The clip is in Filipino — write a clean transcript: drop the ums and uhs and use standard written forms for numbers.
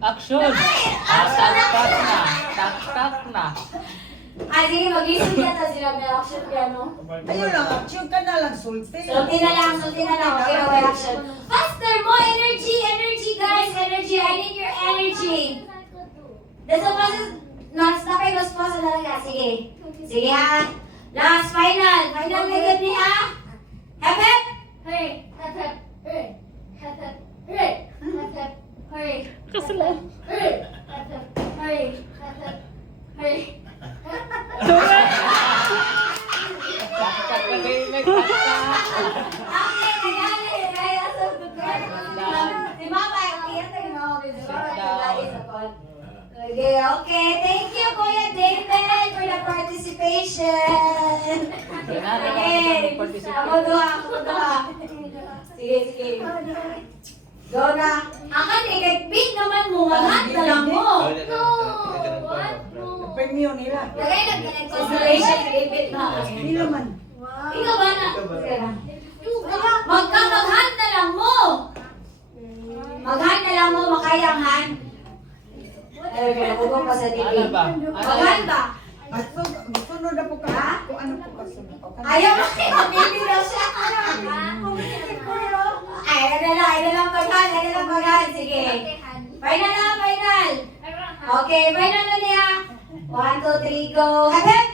Action! Tak-tak na. Tak-tak na. Sige, mag-isip yata sila may action piano. Ayun lang, action ka na lang, sulti. Sulti na lang. Okay, okay, action. Faster, more energy, energy, guys, energy. I need your energy. That's the process. Non-stop ay mas-pasa talaga. Sige. Sige ha. Last, final. Final may good ni ha. Hep, hep. Hurry. Hep, hep. Hurry. Hep, hep. Hurry. Hep, hep. Hurry. Kasalan. Hurry. Hep, hep. Hurry. Hep, hep. Hurry. Tak-tak na kayo. Tak-tak. Okay, nagalit. Kaya sa si Mama, kaya tayo mga video. Okay, thank you, Kuya David, for the participation. Okay, ako doha. Sige. Go na. Akan, big naman mo, magat na lang mo. Premium nila. Lagay lang ka consideration si David na. Hindi naman. Ikaw ba na? Magkamaghan na lang mo. Maghan na lang mo, makayang han. Ay, pinapugong pa sa TV. Ano ba? Maghan ba? At sunod na po ka. Ha? Kung ano po ka sunod. Ayaw mo kayo, baby daw siya. Ay, ano na lang maghan. Sige. Final na, final. Okay, final na niya. 1, 2, 3, go. Hep, hep.